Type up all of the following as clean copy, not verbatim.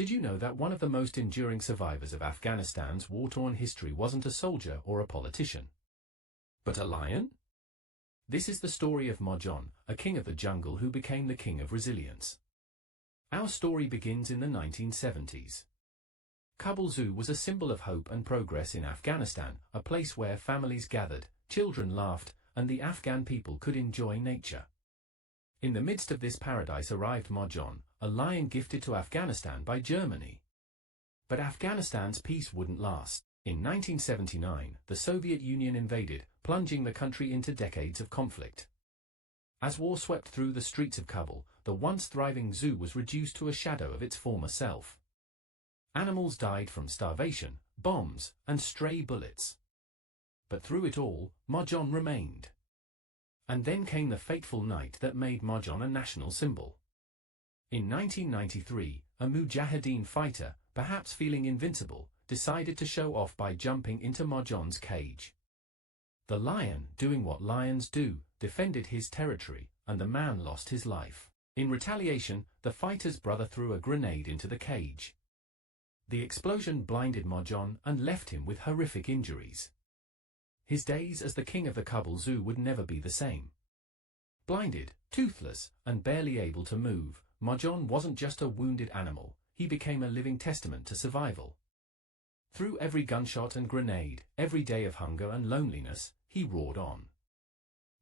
Did you know that one of the most enduring survivors of Afghanistan's war-torn history wasn't a soldier or a politician, but a lion? This is the story of Marjan, a king of the jungle who became the king of resilience. Our story begins in the 1970s. Kabul Zoo was a symbol of hope and progress in Afghanistan, a place where families gathered, children laughed, and the Afghan people could enjoy nature. In the midst of this paradise arrived Marjan, a lion gifted to Afghanistan by Germany. But Afghanistan's peace wouldn't last. In 1979, the Soviet Union invaded, plunging the country into decades of conflict. As war swept through the streets of Kabul, the once thriving zoo was reduced to a shadow of its former self. Animals died from starvation, bombs, and stray bullets. But through it all, Marjan remained. And then came the fateful night that made Marjan a national symbol. In 1993, a Mujahideen fighter, perhaps feeling invincible, decided to show off by jumping into Marjan's cage. The lion, doing what lions do, defended his territory, and the man lost his life. In retaliation, the fighter's brother threw a grenade into the cage. The explosion blinded Marjan and left him with horrific injuries. His days as the king of the Kabul Zoo would never be the same. Blinded, toothless, and barely able to move, Marjan wasn't just a wounded animal, he became a living testament to survival. Through every gunshot and grenade, every day of hunger and loneliness, he roared on.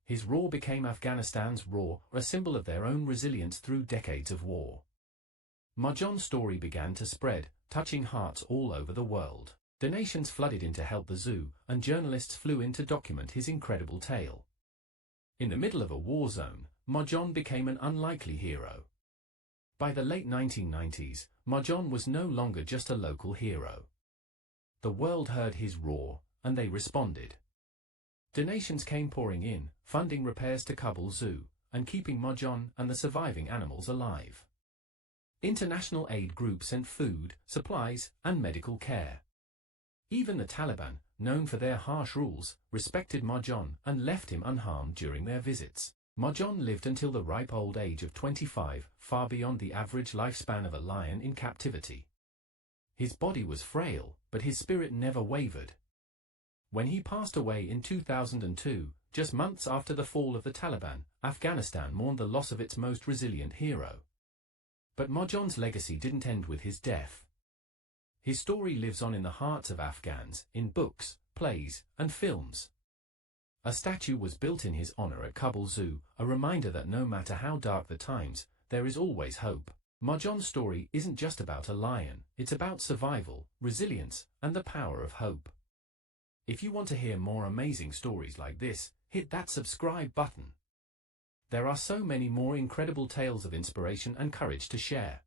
His roar became Afghanistan's roar, a symbol of their own resilience through decades of war. Marjan's story began to spread, touching hearts all over the world. Donations flooded in to help the zoo, and journalists flew in to document his incredible tale. In the middle of a war zone, Marjan became an unlikely hero. By the late 1990s, Marjan was no longer just a local hero. The world heard his roar, and they responded. Donations came pouring in, funding repairs to Kabul Zoo, and keeping Marjan and the surviving animals alive. International aid groups sent food, supplies, and medical care. Even the Taliban, known for their harsh rules, respected Marjan and left him unharmed during their visits. Marjan lived until the ripe old age of 25, far beyond the average lifespan of a lion in captivity. His body was frail, but his spirit never wavered. When he passed away in 2002, just months after the fall of the Taliban, Afghanistan mourned the loss of its most resilient hero. But Marjan's legacy didn't end with his death. His story lives on in the hearts of Afghans, in books, plays, and films. A statue was built in his honor at Kabul Zoo, a reminder that no matter how dark the times, there is always hope. Marjan's story isn't just about a lion, it's about survival, resilience, and the power of hope. If you want to hear more amazing stories like this, hit that subscribe button. There are so many more incredible tales of inspiration and courage to share.